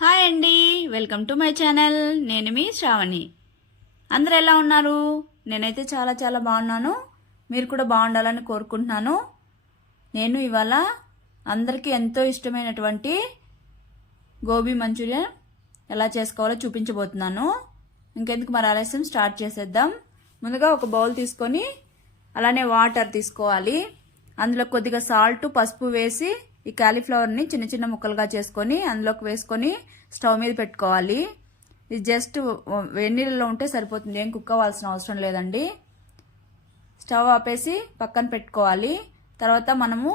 Hi అండి. Welcome to my channel. నేను మీ శ్రావణి. అందరు ఎలా ఉన్నారు? నేనైతే చాలా చాలా బాగున్నాను. మీరు కూడా బాగుండాలని కోరుకుంటున్నాను. నేను ఇవాళ అందరికీ ఎంతో ఇష్టమైనటువంటి గోబీ మంచూరియన్ ఎలా చేసుకోవాలో చూపించబోతున్నాను. ఇంకెందుకు మరి ఆలస్యం? స్టార్ట్ చేసేద్దాం. ముందుగా ఒక బౌల్ తీసుకొని అలానే వాటర్ తీసుకోవాలి. అందులో కొద్దిగా సాల్ట్ పసుపు వేసి ఈ క్యాలీఫ్లవర్ని చిన్న చిన్న ముక్కలుగా చేసుకొని అందులోకి వేసుకొని స్టవ్ మీద పెట్టుకోవాలి. ఇది జస్ట్ వెన్నీళ్ళలో ఉంటే సరిపోతుంది. ఏం కుక్ అవ్వాల్సిన అవసరం లేదండి. స్టవ్ ఆపేసి పక్కన పెట్టుకోవాలి. తర్వాత మనము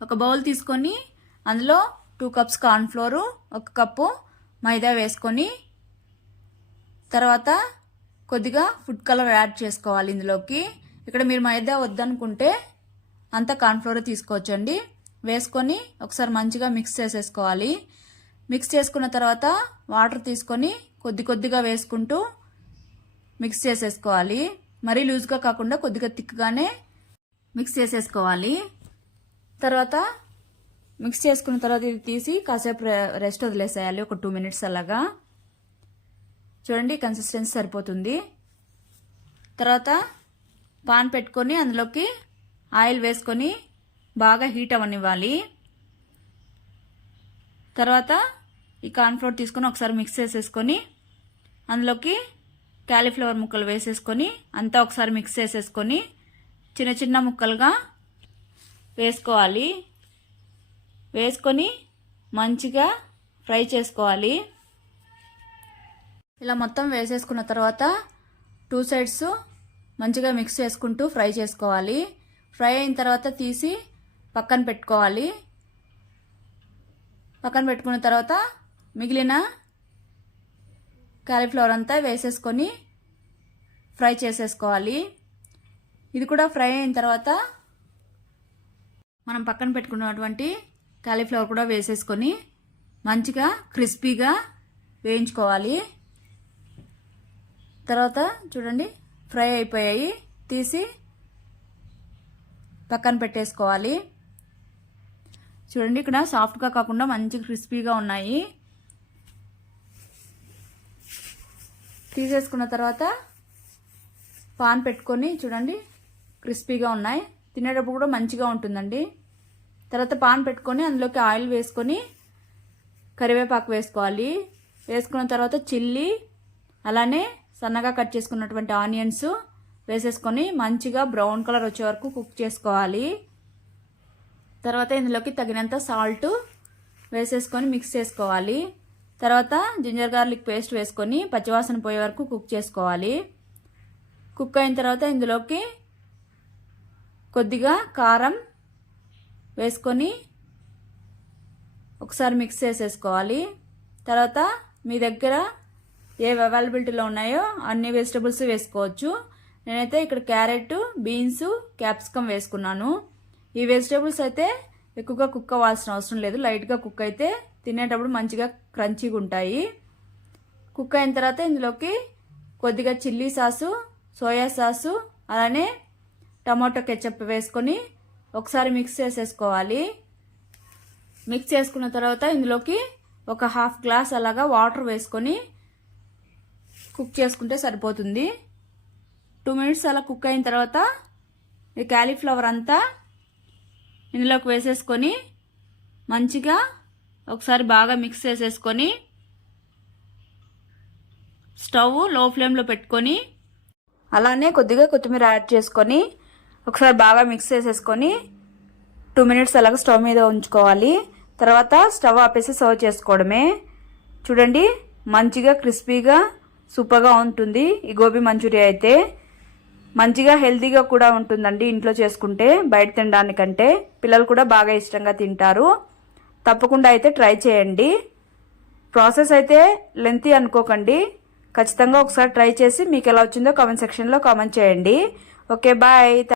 ఒక బౌల్ తీసుకొని అందులో టూ కప్స్ కార్న్ఫ్లోరు ఒక కప్పు మైదా వేసుకొని తర్వాత కొద్దిగా ఫుడ్ కలర్ యాడ్ చేసుకోవాలి ఇందులోకి. ఇక్కడ మీరు మైదా వద్దనుకుంటే అంతా కార్న్ఫ్లోర్ తీసుకోవచ్చండి. వేసుకొని ఒకసారి మంచిగా మిక్స్ చేసేసుకోవాలి. మిక్స్ చేసుకున్న తర్వాత వాటర్ తీసుకొని కొద్ది కొద్దిగా వేసుకుంటూ మిక్స్ చేసేసుకోవాలి. మరీ లూజ్గా కాకుండా కొద్దిగా థిక్గానే మిక్స్ చేసేసుకోవాలి. తర్వాత మిక్స్ చేసుకున్న తర్వాత ఇది తీసి కాసేపు రెస్ట్ వదిలేసేయాలి. ఒక టూ మినిట్స్ అలాగా. చూడండి కన్సిస్టెన్సీ సరిపోతుంది. తర్వాత పాన్ పెట్టుకొని అందులోకి ఆయిల్ వేసుకొని బాగా హీట్ అవ్వనివ్వాలి. తర్వాత ఈ కార్న్ఫ్లోర్ తీసుకొని ఒకసారి మిక్స్ చేసేసుకొని అందులోకి క్యాలీఫ్లవర్ ముక్కలు వేసేసుకొని అంతా ఒకసారి మిక్స్ చేసేసుకొని చిన్న చిన్న ముక్కలుగా వేసుకోవాలి. వేసుకొని మంచిగా ఫ్రై చేసుకోవాలి. ఇలా మొత్తం వేసేసుకున్న తర్వాత టూ సైడ్స్ మంచిగా మిక్స్ చేసుకుంటూ ఫ్రై చేసుకోవాలి. ఫ్రై అయిన తర్వాత తీసి పక్కన పెట్టుకోవాలి. పక్కన పెట్టుకున్న తర్వాత మిగిలిన క్యాలీఫ్లవర్ అంతా వేసేసుకొని ఫ్రై చేసేసుకోవాలి. ఇది కూడా ఫ్రై అయిన తర్వాత మనం పక్కన పెట్టుకున్నటువంటి క్యాలీఫ్లవర్ కూడా వేసేసుకొని మంచిగా క్రిస్పీగా వేయించుకోవాలి. తర్వాత చూడండి ఫ్రై అయిపోయాయి. తీసి పక్కన పెట్టేసుకోవాలి. చూడండి ఇక్కడ సాఫ్ట్గా కాకుండా మంచి క్రిస్పీగా ఉన్నాయి. తీసేసుకున్న తర్వాత పాన్ పెట్టుకొని చూడండి క్రిస్పీగా ఉన్నాయి. తినేటప్పుడు కూడా మంచిగా ఉంటుందండి. తర్వాత పాన్ పెట్టుకొని అందులోకి ఆయిల్ వేసుకొని కరివేపాకు వేసుకోవాలి. వేసుకున్న తర్వాత చిల్లీ అలానే సన్నగా కట్ చేసుకున్నటువంటి ఆనియన్స్ వేసేసుకొని మంచిగా బ్రౌన్ కలర్ వచ్చే వరకు కుక్ చేసుకోవాలి. తర్వాత ఇందులోకి తగినంత సాల్ట్ వేసేసుకొని మిక్స్ చేసుకోవాలి. తర్వాత జింజర్ గార్లిక్ పేస్ట్ వేసుకొని పచ్చివాసన పోయే వరకు కుక్ చేసుకోవాలి. కుక్ అయిన తర్వాత ఇందులోకి కొద్దిగా కారం వేసుకొని ఒకసారి మిక్స్ చేసేసుకోవాలి. తర్వాత మీ దగ్గర ఏ అవైలబిలిటీలో ఉన్నాయో అన్ని వెజిటబుల్స్ వేసుకోవచ్చు. నేనైతే ఇక్కడ క్యారెట్ బీన్స్ క్యాప్సికమ్ వేసుకున్నాను. ఈ వెజిటేబుల్స్ అయితే ఎక్కువగా కుక్ అవ్వాల్సిన అవసరం లేదు. లైట్గా కుక్ అయితే తినేటప్పుడు మంచిగా క్రంచీగా ఉంటాయి. కుక్ అయిన తర్వాత ఇందులోకి కొద్దిగా చిల్లీ సాసు సోయా సాసు అలానే టమాటో కెచప్ వేసుకొని ఒకసారి మిక్స్ చేసేసుకోవాలి. మిక్స్ చేసుకున్న తర్వాత ఇందులోకి ఒక హాఫ్ గ్లాస్ అలాగా వాటర్ వేసుకొని కుక్ చేసుకుంటే సరిపోతుంది. టూ మినిట్స్ అలా కుక్ అయిన తర్వాత ఈ క్యాలీఫ్లవర్ అంతా ఇందులోకి వేసేసుకొని మంచిగా ఒకసారి బాగా మిక్స్ చేసేసుకొని స్టవ్లో ఫ్లేమ్లో పెట్టుకొని అలానే కొద్దిగా కొత్తిమీర యాడ్ చేసుకొని ఒకసారి బాగా మిక్స్ చేసేసుకొని టూ మినిట్స్ అలాగ స్టవ్ మీద ఉంచుకోవాలి. తర్వాత స్టవ్ ఆపేసి సర్వ్ చేసుకోవడమే. చూడండి మంచిగా క్రిస్పీగా సూపర్గా ఉంటుంది ఈ గోబీ మంచూరియా అయితే. మంచిగా హెల్తీగా కూడా ఉంటుందండి ఇంట్లో చేసుకుంటే బయట తినడానికంటే. పిల్లలు కూడా బాగా ఇష్టంగా తింటారు. తప్పకుండా అయితే ట్రై చేయండి. ప్రాసెస్ అయితే లెంతీ అనుకోకండి. ఖచ్చితంగా ఒకసారి ట్రై చేసి మీకు ఎలా వచ్చిందో కామెంట్ సెక్షన్లో కామెంట్ చేయండి. Okay bye.